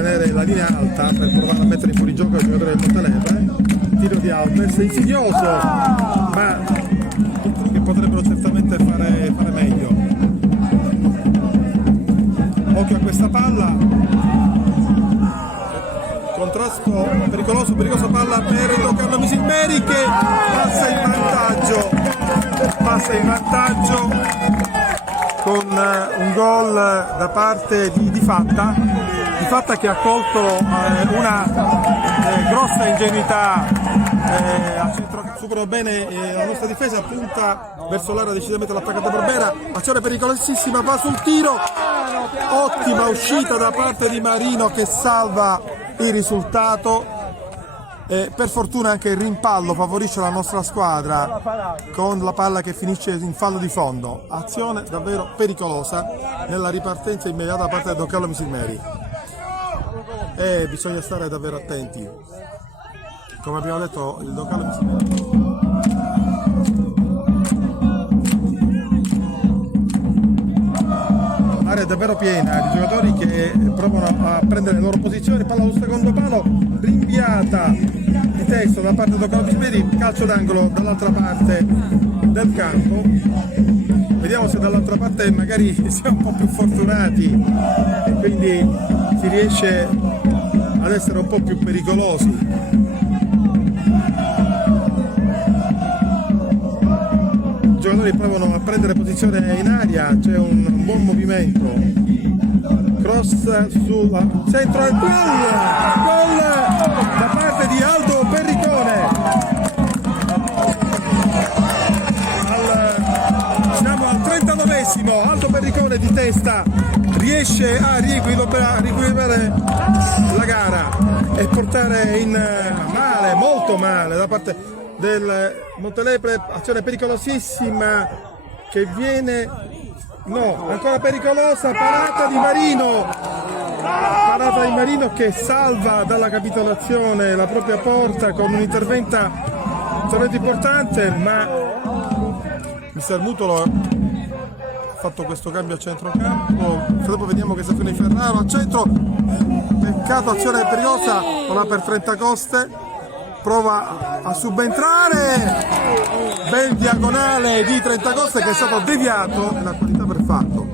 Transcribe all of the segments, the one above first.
tenere la linea alta per provare a mettere in fuorigioco il giocatore del Montelepre. Tiro di Alves, insidioso, ma che potrebbero certamente fare meglio. Occhio a questa palla, contrasto pericolosa palla per Carlo Misilmeri che passa in vantaggio con un gol da parte di Fatta che ha colto una grossa ingenuità a centro, supera bene la nostra difesa, punta verso l'area decisamente l'attaccante Barbera, azione pericolosissima, va sul tiro, ottima uscita da parte di Marino che salva il risultato. Per fortuna anche il rimpallo favorisce la nostra squadra con la palla che finisce in fallo di fondo. Azione davvero pericolosa nella ripartenza immediata da parte di Don Carlo Misilmeri. E bisogna stare davvero attenti. Come abbiamo detto, il Don Carlo Misilmeri. L'area è davvero piena di giocatori che provano a prendere le loro posizioni, palla allo secondo palo, rinviata di testa da parte di Don Carlo Misilmeri, calcio d'angolo dall'altra parte del campo. Vediamo se dall'altra parte magari siamo un po' più fortunati e quindi si riesce ad essere un po' più pericolosi. I giocatori provano a prendere posizione in aria, c'è un buon movimento, cross sul centro e gol da parte di Aldo Perricone. Siamo al 39esimo, Aldo Perricone di testa riesce a riequilibrare la gara e portare in male, molto male da parte del Montelepre, azione pericolosissima che viene, no, ancora pericolosa, parata di Marino che salva dalla capitolazione la propria porta con un intervento importante, ma mister Mutolo ha fatto questo cambio a centrocampo. Dopo vediamo che Stefano Ferraro al centro, peccato, azione pericolosa, non ha per 30 coste. Prova a subentrare, bel diagonale di Trentacoste che è stato deviato nella qualità per fatto.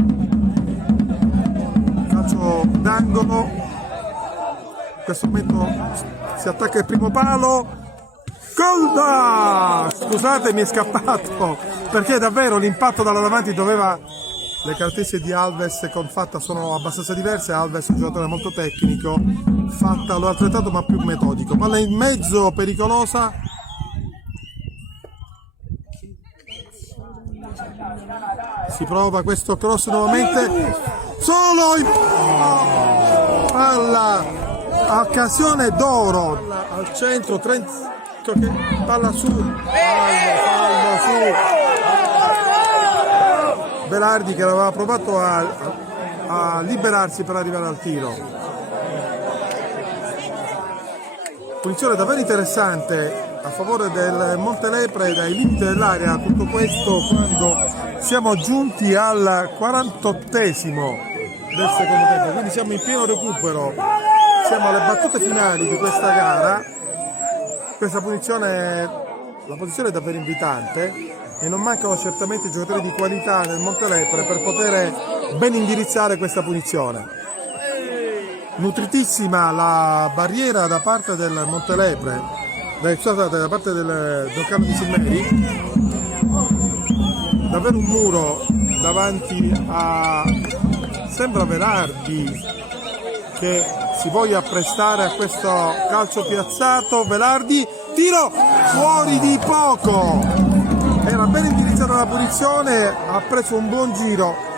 Calcio d'angolo, in questo momento si attacca il primo palo, gol! Scusate, mi è scappato perché davvero l'impatto dalla davanti doveva. Le caratteristiche di Alves con Fatta sono abbastanza diverse. Alves è un giocatore molto tecnico, Fatta lo ha altrettanto ma più metodico. Palla in mezzo pericolosa. Si prova questo cross nuovamente. Solo in palla, occasione d'oro al centro. Palla su. Fallo su. Velardi che aveva provato a liberarsi per arrivare al tiro. Punizione davvero interessante a favore del Montelepre dai limiti dell'area. Tutto questo quando siamo giunti al 48esimo del secondo tempo, quindi siamo in pieno recupero, siamo alle battute finali di questa gara. Questa punizione, la posizione è davvero invitante e non mancano certamente giocatori di qualità nel Montelepre per poter ben indirizzare questa punizione. Nutritissima la barriera da parte del Montelepre, da parte del Don Carlo Misilmeri, davvero un muro davanti a, sembra Velardi che si voglia apprestare a questo calcio piazzato. Velardi, tiro fuori di poco. Era ben indirizzata la punizione, ha preso un buon giro